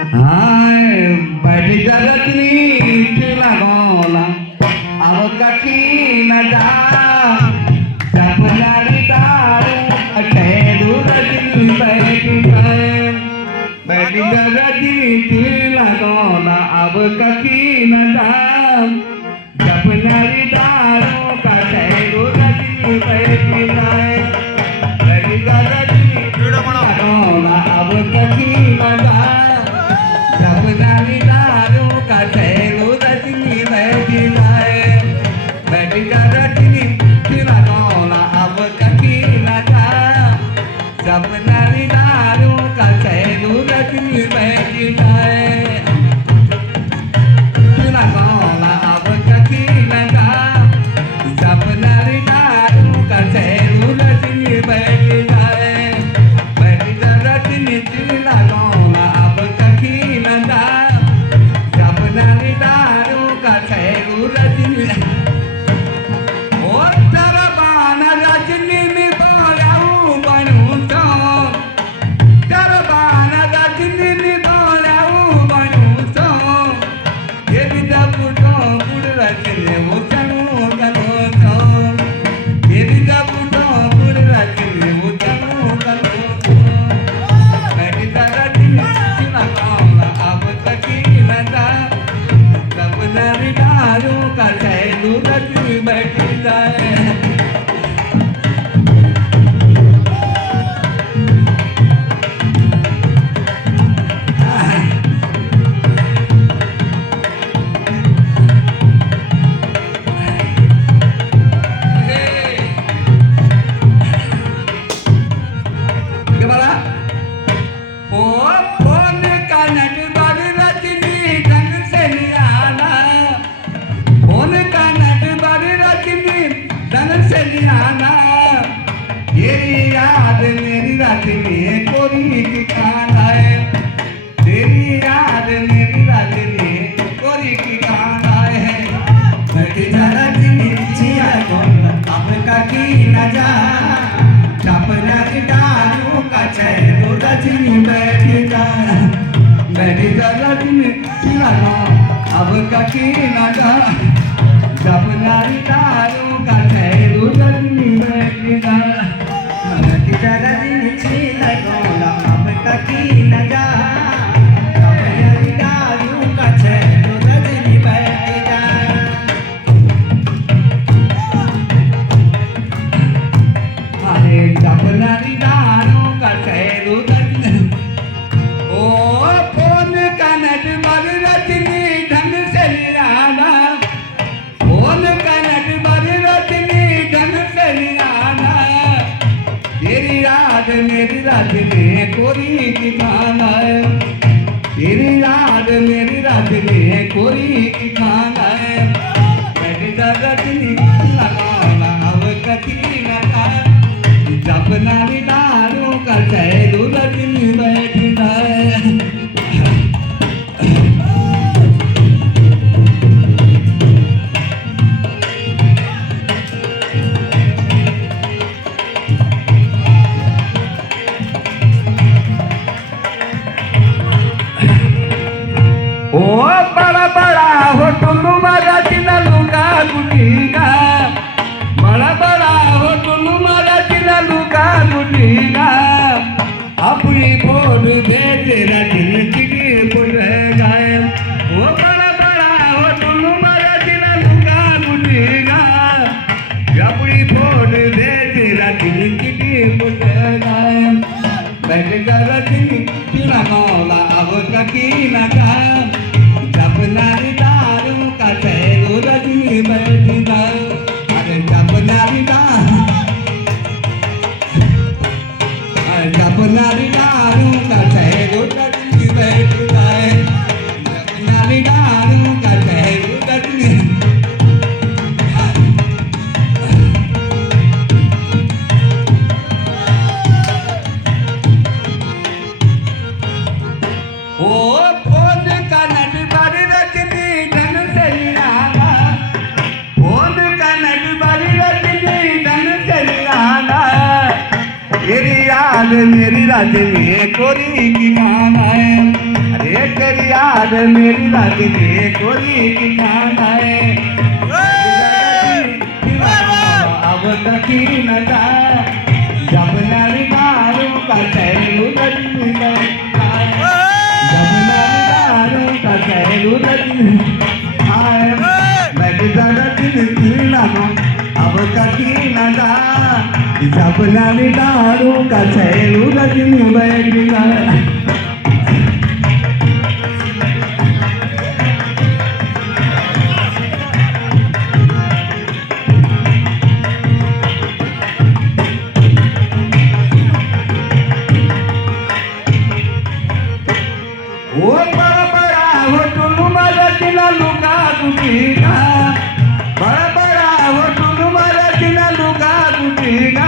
हाय बैठी जगतनी ठेला गोला अब कठी न जा सपनारी तारू अठेरू रजनी बैठी जगतनी ठेला गोला अब कठी न जा सपनारी तारू अठेरू रजनी बैठी जगतनी ठेला गोला अब कठी न जा सपनारी तारू अठेरू रजनी बैठी बैठी जगतनी ठेला गोला अब कठी न जा सपनारी तारू अठेरू रजनी बैठी ठेला गोला अब कठी न जा सपनारी तारू अठेरू रजनी बैठी बैठी जगतनी ठेला गोला अब कठी न जा सपनारी तारू अठेरू रजनी और तरबान रजनी में बोलाऊ बनू तो तरबान रजनी में बोलाऊ बनू तो ये भी दबुटो बुड़ रजनी वो चलो गलो तो ये भी दबुटो बुड़ रजनी वो चलो गलो तो बैठी जगतनी ठेला गोला अब कठी न जा सपनारी तारू अठेरू रजनी बैठी gimana? Oh, फोन का नटवर रजनी ढंग से नियाना फोन का नटवर रजनी ढंग से नियाना तेरी याद मेरी रजनी कोरी की खाना है तेरी याद मेरी रजनी कोरी की खाना है बैठी रजनी जिया गोला अब कठी न जा सपनारी तारू अठेरू रजनी बैठी जगतनी ठेला गोला अब कठी न जा सपनारी तारू अठेरू रजनी बैठी जगतनी ठेला गोला अब कठी न जा सपनारी तारू अठेरू रजनी बैठी अरे सपनारी तारू अठेरू रजनी ओ फोन का नटवर रजनी ढंग से नियाना फोन का नटवर रजनी ढंग से नियाना तेरी याद मेरी रजनी कोरी की खाना है तेरी याद मेरी रजनी कोरी की खाना है बैठी जगतनी ठेला गोला अब कठी न जा सपनारी तारू अठेरू रजनी बैठी ओ बड़ा बड़ा हो टुल्लू मारा चिना लुका गुटीगा बड़ा बड़ा हो टुल्लू मारा चिना लुका गुटीगा अपनी फोन भेज रजनी चिड़ी बोल गए ओ बड़ा बड़ा हो टुल्लू मारा चिना लुका गुटीगा अपनी फोन भेज रजनी चिड़ी बोल गए बैठ रजनी ठेला गोला अब कठी न जा सपनारी तारू अठेरू रजनी बैठी अरे सपनारी तारू अठेरू रजनी बैठी सपनारी तारू अठेरू रजनी ओ फोन का नटवर रजनी ढंग से नियाना फोन का नटवर रजनी ढंग से नियाना तेरी याद मेरी रजनी कोरी की खाना है अरे याद मेरी लगती कोरी की खाना है अब तकी न जा जब नारी दारू का चैलू रजनी जब नारी दारू का चैलू रजनी मैं रजनी अब तकी न जा जब नारी दारू का चैलू रजनी बैठ ओ बड़ा बड़ा हो टुल्लू मारा चिना लुका दुखीगा बड़ा बड़ा हो टुल्लू मारा चिना लुका दुखीगा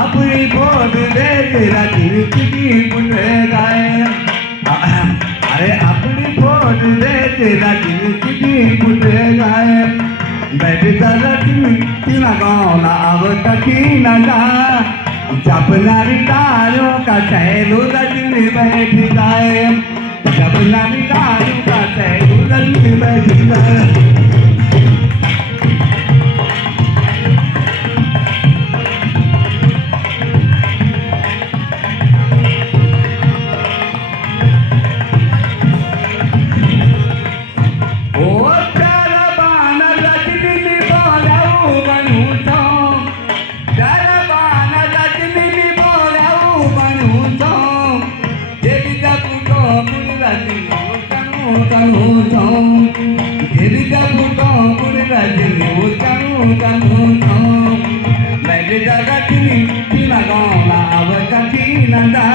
अपनी बोल दे तेरा चिड़चिड़ी बुझे गाए अरे अपनी बोल दे तेरा चिड़चिड़ी बुझे गाए बैठ जरा चिना गाना अब तकी न जा जब नारी दारू का चैलू रजनी बैठ जाए जब नारी दारू का चैलू रजनी बैठ जाए ओ चारा बान रजनी बोलाऊ बनू तो चारा बान रजनी बोलाऊ बनू तो देवी का पुतो पुर रजनी तनु तो देवी का पुतो पुर रजनी तनु तो मैं जगतनी तीना गाना अब कठी नंदा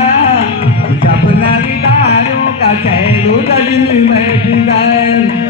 जब नारी दारू का चैलू रजनी बैठ जाए